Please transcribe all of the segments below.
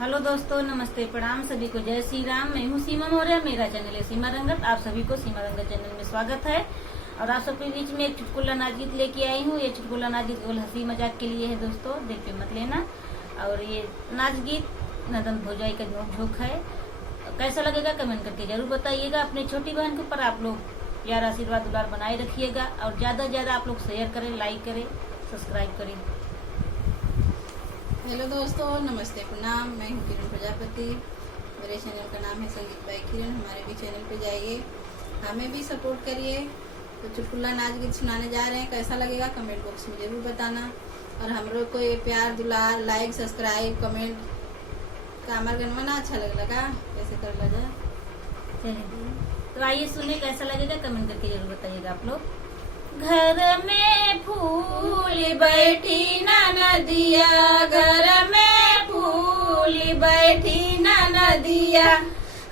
Hello दोस्तों, नमस्ते, प्रणाम सभी को, जय श्री राम। मैं हूँ सीमा मौर्य, मेरा चैनल है सीमा रंगत। आप सभी को सीमा रंगत चैनल में स्वागत है। और आप सबके बीच में एक चुटकुला नाचगीत लेके आई हूँ। ये चुटकुला नाचगीत केवल हंसी मजाक के लिए है दोस्तों, देख के मत लेना। और ये नाचगीत नदन भोजाई का नोक झोंक है। कैसा लगेगा कमेंट करके जरूर बताइएगा। अपनी छोटी बहन के ऊपर आप लोग प्यार आशीर्वाद दुलार बनाए रखिएगा और ज्यादा से ज्यादा आप लोग शेयर करें, लाइक करें, सब्सक्राइब करें। हेलो दोस्तों, नमस्ते, प्रणाम। मैं हूँ किरण प्रजापति। मेरे चैनल का नाम है संगीत बाई किरण। हमारे भी चैनल पे जाइए, हमें भी सपोर्ट करिए। तो चुटकुला नाच गीत सुनाने जा रहे हैं, कैसा लगेगा कमेंट बॉक्स में जरूर बताना। और हम लोग को ये प्यार दुलार, लाइक, सब्सक्राइब, कमेंट का हमारे गनवाना अच्छा लगेगा, कैसे कर लगा। तो आइए सुने, कैसा लगेगा कमेंट करके जरूर बताइएगा आप लोग। घर में फूल बैठी ना नदिया, घर में फूल बैठी ना नदिया,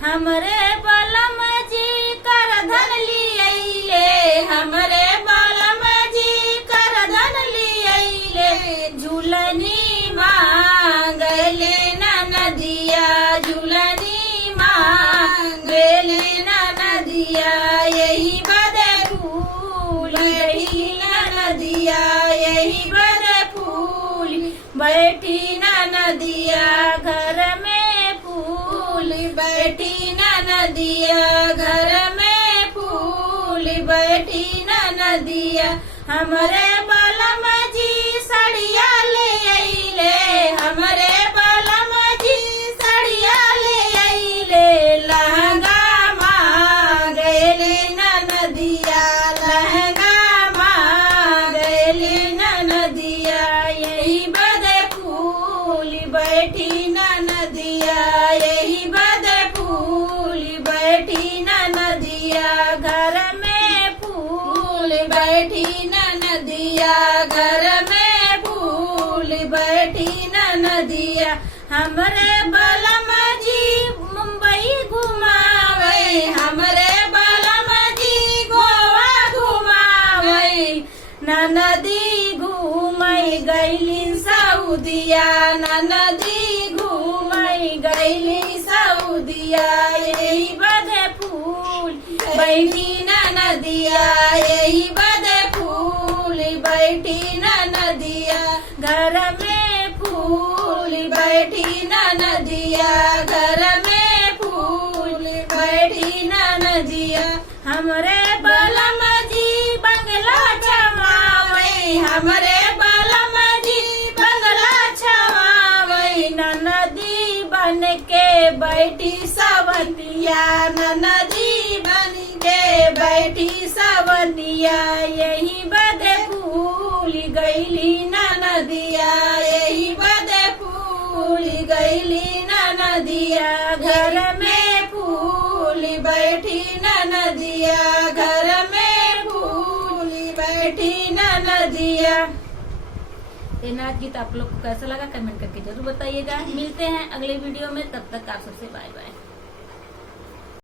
हमरे बलम जी कर धन लिये, हमरे बलम जी कर धन लिये, झूलनी मांगले ना नदिया, झूलनी मांगले ना नदिया, यही बदे बैठी ना नदिया, यही बदे फूल बैठी ना नदिया, घर में फूल बैठी ना नदिया, घर में फूल बैठी ना नदिया, हमरे बलम जी सड़िया ले अइले, हमरे बलम जी सड़िया ले अइले, लहंगा मांगले ना नदिया, लहंगा बैठी ना नदिया, यही बदे फूल बैठी ना नदिया, घर में फूल बैठी ना नदिया, घर में फूल बैठी ना नदिया, हमरे बलम जी मुंबई घुमावे, हमरे बलम जी गोवा घुमावे, ना नदी घूमई गईली सऊदिया, ना नदी घूमई गईली सऊदिया, यही बदे फूल बैठी ना नदिया, यही बदे फूल बैठी ना नदिया, घर में फूल बैठी ना नदिया, घर में फूल बैठी ना नदिया, हमरे बलम जी बंगला छमावे, हमरे नदी बन के बैठी सवनिया, नदी बन के बैठी सवनिया, यही बदे फूल गईली ना नदिया, यही बदे फूल गईली ना नदिया, घर में फूल बैठी ना नदिया, घर में फूल बैठी ना नदिया। ये नाच गीत आप लोग को कैसा लगा कमेंट करके जरूर बताइएगा। मिलते हैं अगले वीडियो में, तब तक आप सबसे बाय बाय।